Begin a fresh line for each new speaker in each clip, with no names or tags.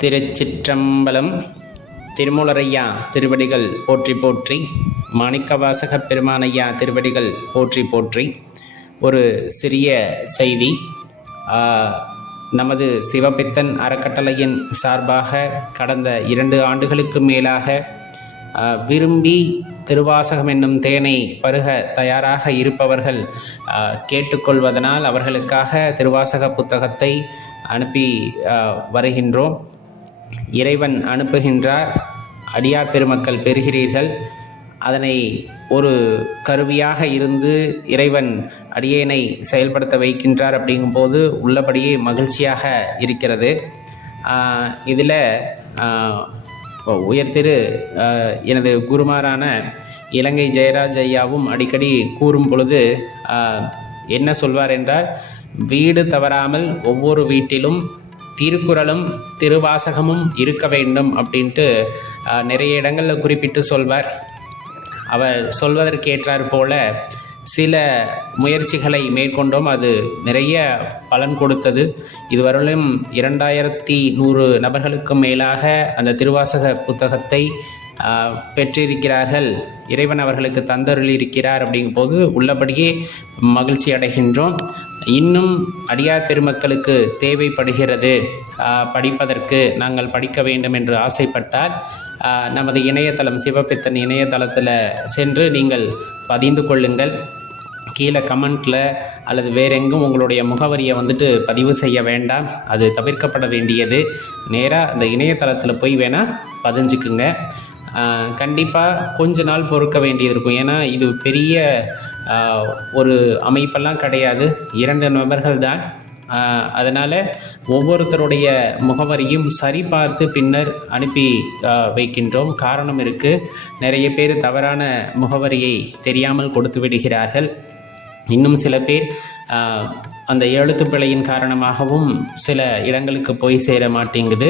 திருச்சிற்றம்பலம் திருமூலரையா திருவடிகள் போற்றி போற்றி மாணிக்கவாசக பெருமானையா திருவடிகள் போற்றி போற்றி. ஒரு சிறிய செய்தி. நமது சிவபித்தன் அறக்கட்டளையின் சார்பாக கடந்த இரண்டு ஆண்டுகளுக்கு மேலாக விரும்பி திருவாசகம் என்னும் தேனை பருக தயாராக இருப்பவர்கள் கேட்டுக்கொள்வதனால் அவர்களுக்காக திருவாசக புத்தகத்தை அனுப்பி வருகின்றோம். இறைவன் அனுப்புகின்றார். அடியார் பெருமக்கள் பெறுகிறீர்கள். அதனை ஒரு கருவியாக இருந்து இறைவன் அடியேனை செயல்படுத்த வைக்கின்றார் அப்படிங்கும்போது உள்ளபடியே மகிழ்ச்சியாக இருக்கிறது. இதில் உயர்திரு எனது குருமாரான இலங்கை ஜெயராஜ் ஐயாவும் அடிக்கடி கூறும் பொழுது என்ன சொல்வார் என்றால் வீடு தவறாமல் ஒவ்வொரு வீட்டிலும் திருக்குறளும் திருவாசகமும் இருக்க வேண்டும் அப்படின்ட்டு நிறைய இடங்களில் குறிப்பிட்டு சொல்வார். அவர் சொல்வதற்கேற்றார் போல சில முயற்சிகளை மேற்கொண்டோம். அது நிறைய பலன் கொடுத்தது. இதுவரையிலும் இரண்டாயிரத்தி நூறு நபர்களுக்கும் மேலாக அந்த திருவாசக புத்தகத்தை பெற்றிருக்கிறார்கள். இறைவன் அவர்களுக்கு தந்தருள் இருக்கிறார் அப்படிங்கும்போது உள்ளபடியே மகிழ்ச்சி அடைகின்றோம். இன்னும் அடியார் பெருமக்களுக்கு தேவைப்படுகிறது. படிப்பதற்கு நாங்கள் படிக்க வேண்டும் என்று ஆசைப்பட்டால் நமது இணையதளம் சிவபித்தன் இணையதளத்தில் சென்று நீங்கள் பதிந்து கொள்ளுங்கள். கீழே கமெண்ட்டில் அல்லது வேற எங்கும் உங்களுடைய முகவரியை வந்துட்டு பதிவு செய்ய வேண்டாம். அது தவிர்க்கப்பட வேண்டியது. நேராக அந்த இணையதளத்தில் போய் வேணால் பதிஞ்சுக்குங்க. கண்டிப்பாக கொஞ்ச நாள் பொறுக்க வேண்டியது இருக்கும். ஏன்னா இது பெரிய ஒரு அமைப்பெல்லாம் கிடையாது. இரண்டு நபர்கள் தான் அதனால் ஒவ்வொருத்தருடைய முகவரியும் சரிபார்த்து பின்னர் அனுப்பி வைக்கின்றோம். காரணம் இருக்குது நிறைய பேர் தவறான முகவரியை தெரியாமல் கொடுத்து விடுகிறார்கள். இன்னும் சில பேர் அந்த அந்த எழுத்துப்பிழையின் காரணமாகவும் சில இடங்களுக்கு போய் சேர மாட்டேங்குது.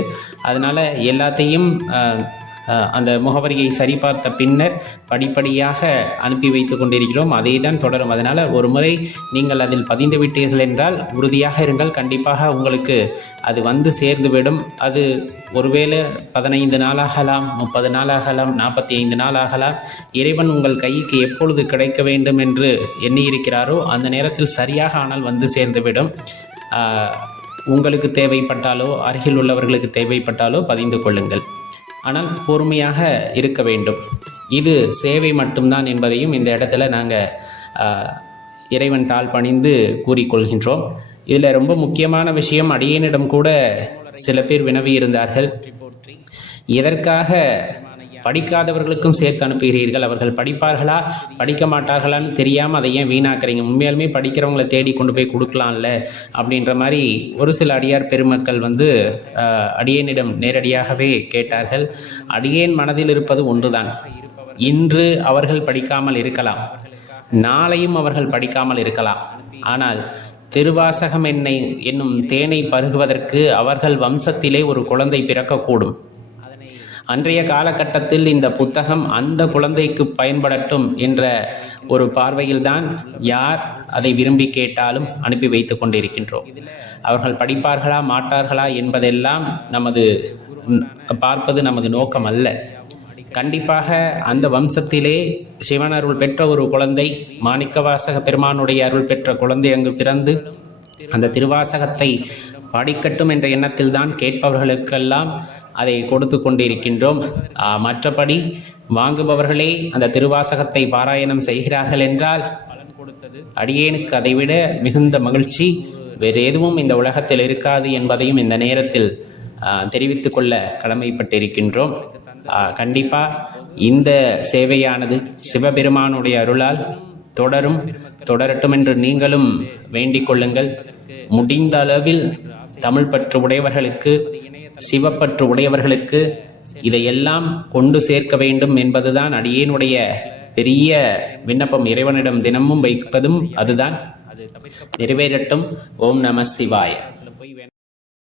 அதனால் எல்லாத்தையும் அந்த முகவரியை சரிபார்த்த பின்னர் படிப்படியாக அனுப்பி வைத்து கொண்டிருக்கிறோம். அதே தான் தொடரும். அதனால் ஒரு முறை நீங்கள் அதில் பதிந்து விட்டீர்கள் என்றால் உறுதியாக இருங்கள். கண்டிப்பாக உங்களுக்கு அது வந்து சேர்ந்துவிடும். அது ஒருவேளை பதினைந்து நாளாகலாம் முப்பது நாளாகலாம் நாற்பத்தி ஐந்து நாள் ஆகலாம் இறைவன் உங்கள் கைக்கு எப்பொழுது கிடைக்க வேண்டும் என்று எண்ணியிருக்கிறாரோ அந்த நேரத்தில் சரியாக ஆனால் வந்து சேர்ந்துவிடும். உங்களுக்கு தேவைப்பட்டாலோ அருகில் உள்ளவர்களுக்கு தேவைப்பட்டாலோ பதிந்து கொள்ளுங்கள். ஆனால் பொறுமையாக இருக்க வேண்டும். இது சேவை மட்டும்தான் என்பதையும் இந்த இடத்துல நாங்கள் இறைவன் தாழ் பணிந்து கூறிக்கொள்கின்றோம். இதில் ரொம்ப முக்கியமான விஷயம் அடியேனிடம் கூட சில பேர் வினவி இருந்தார்கள் எதற்காக படிக்காதவர்களுக்கும் சேர்த்து அனுப்புகிறீர்கள். அவர்கள் படிப்பார்களா? படிக்க மாட்டார்களான்னு தெரியாமல் அதை ஏன் வீணாக்குறீங்க? உண்மையாலுமே படிக்கிறவங்களை தேடி கொண்டு போய் கொடுக்கலாம்ல? அப்படின்ற மாதிரி ஒரு சில அடியார் பெருமக்கள் வந்து அடியேனிடம் நேரடியாகவே கேட்டார்கள். அடியேன் மனதில் இருப்பது ஒன்றுதான். இன்று அவர்கள் படிக்காமல் இருக்கலாம். நாளையும் அவர்கள் படிக்காமல் இருக்கலாம். ஆனால் திருவாசகம் என்னை என்னும் தேனை பருகுவதற்கு அவர்கள் வம்சத்திலே ஒரு குழந்தை பிறக்கக்கூடும். அன்றைய காலகட்டத்தில் இந்த புத்தகம் அந்த குழந்தைக்கு பயன்படட்டும் என்ற ஒரு பார்வையில்தான் யார் அதை விரும்பி கேட்டாலும் அனுப்பி வைத்து கொண்டிருக்கின்றோம். அவர்கள் படிப்பார்களா மாட்டார்களா என்பதெல்லாம் நமது பார்ப்பது நமது நோக்கம் அல்ல. கண்டிப்பாக அந்த வம்சத்திலே சிவன் அருள் பெற்ற ஒரு குழந்தை மாணிக்கவாசக பெருமானுடைய அருள் பெற்ற குழந்தை அங்கு பிறந்து அந்த திருவாசகத்தை படிக்கட்டும் என்ற எண்ணத்தில்தான் கேட்பவர்களுக்கெல்லாம் அதை கொடுத்து கொண்டிருக்கின்றோம். மற்றபடி வாங்குபவர்களே அந்த திருவாசகத்தை பாராயணம் செய்கிறார்கள் என்றால் அடியேனுக்கு அதைவிட மிகுந்த மகிழ்ச்சி. வேறு எதுவும் இந்த உலகத்தில் இருக்காது என்பதையும் இந்த நேரத்தில் தெரிவித்து கொள்ள கடமைப்பட்டிருக்கின்றோம். கண்டிப்பா இந்த சேவையானது சிவபெருமானுடைய அருளால் தொடரும் தொடரட்டும் என்று நீங்களும் வேண்டிக் கொள்ளுங்கள். முடிந்த அளவில் தமிழ் பற்று உடையவர்களுக்கு சிவப்பற்று உடையவர்களுக்கு இதையெல்லாம் கொண்டு சேர்க்க வேண்டும் என்பதுதான் அடியேனுடைய பெரிய விண்ணப்பம். இறைவனிடம் தினமும் வைப்பதும் அதுதான். நிறைவேறட்டும். ஓம் நம சிவாய.